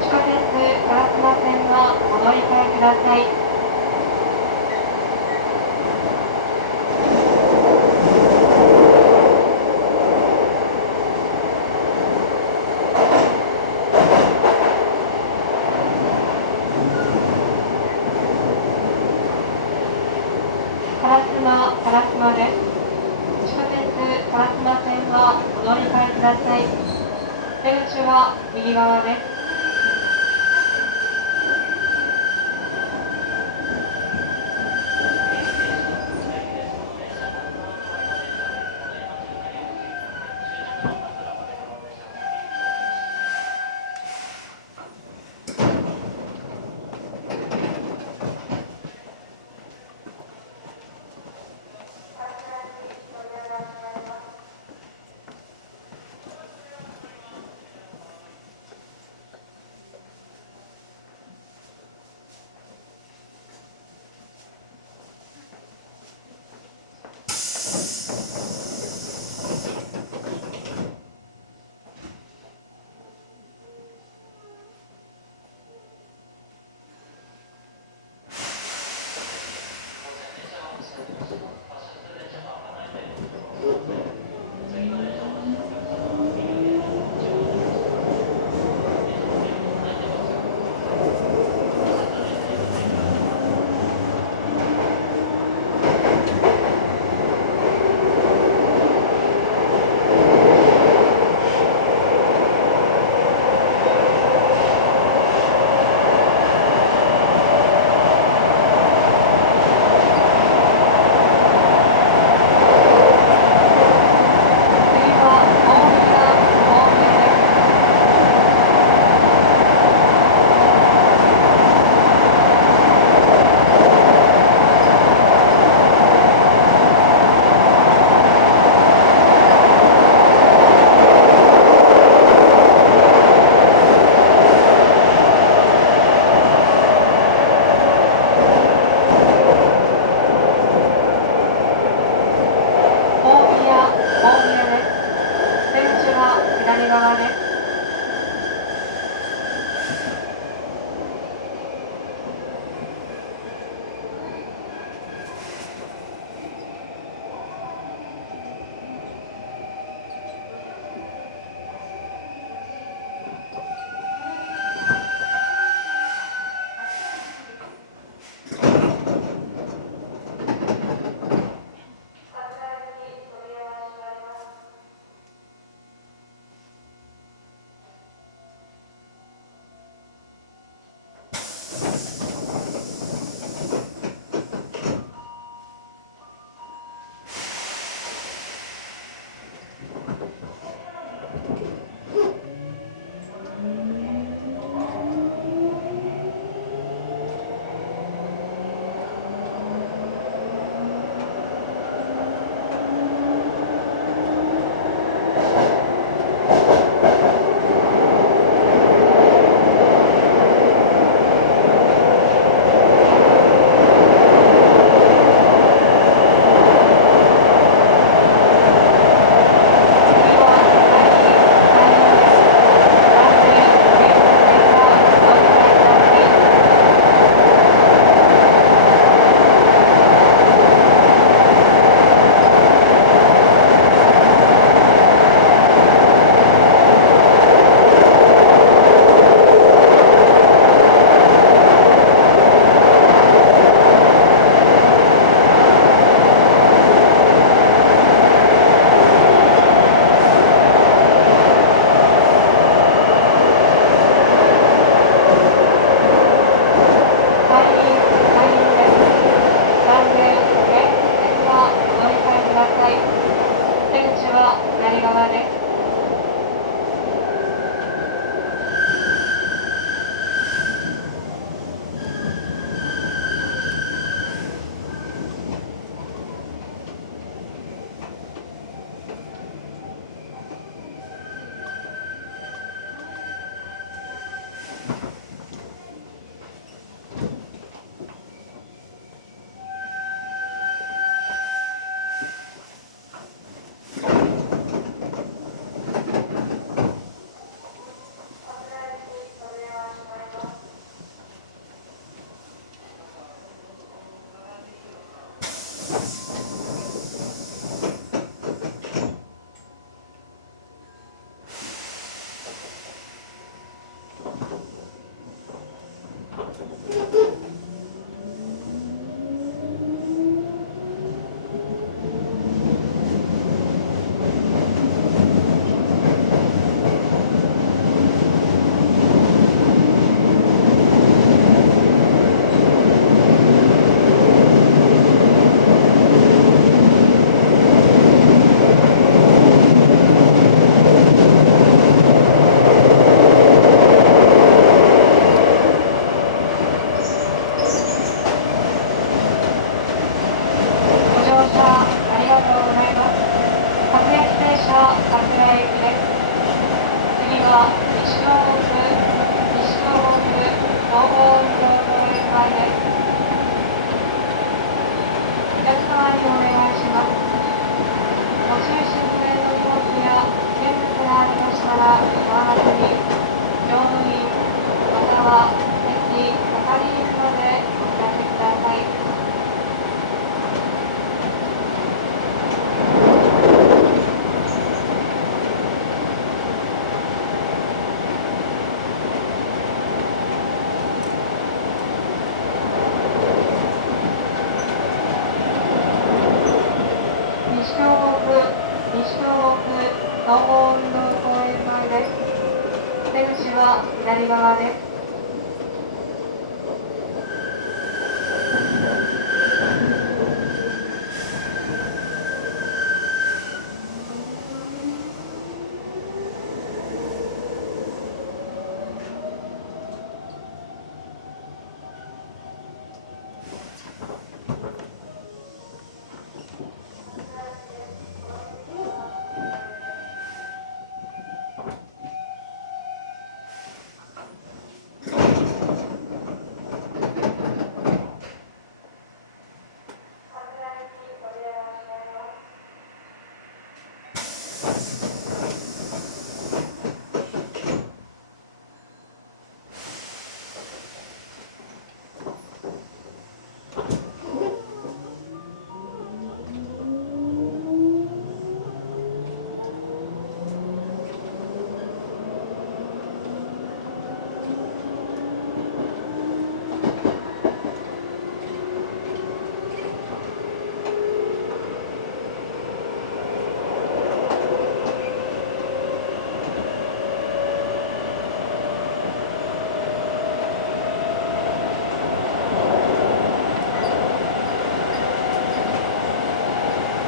地下鉄烏丸線をお乗り換えください。烏丸です。地下鉄烏丸線をお乗り換えください。出口は右側です。左側です。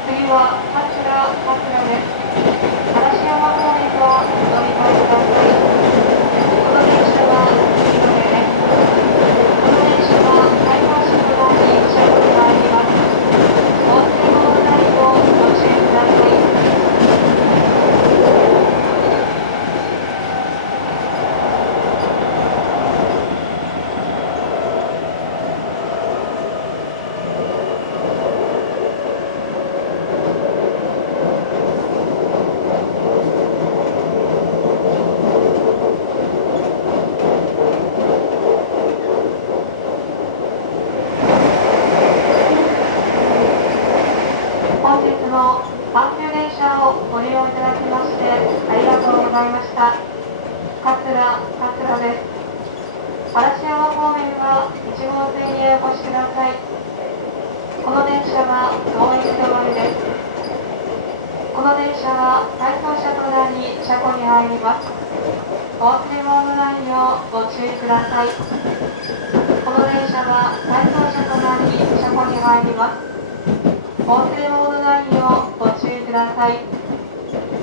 次は桂です。嵐山方面はお乗り換えください。この電車は右の目です。この電車は対向車両に車両があります。お忘れ物ないようご注意ください。本日も阪急電車をご利用いただきましてありがとうございました。桂です。嵐山方面は1号線へお越しください。この電車は同駅止まりです。この電車は対向車となり車庫に入ります。お忘れ物のないようご注意ください。この電車は対向車となり車庫に入ります。お忘れ物のないようご注意ください。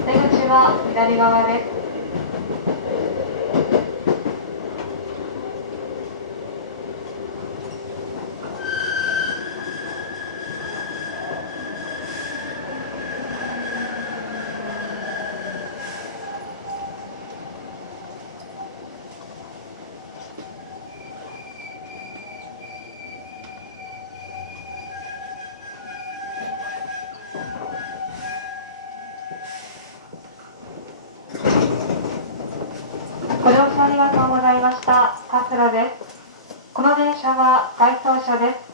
出口は左側です。ご乗車ありがとうございました。桂です。この電車は回送車です。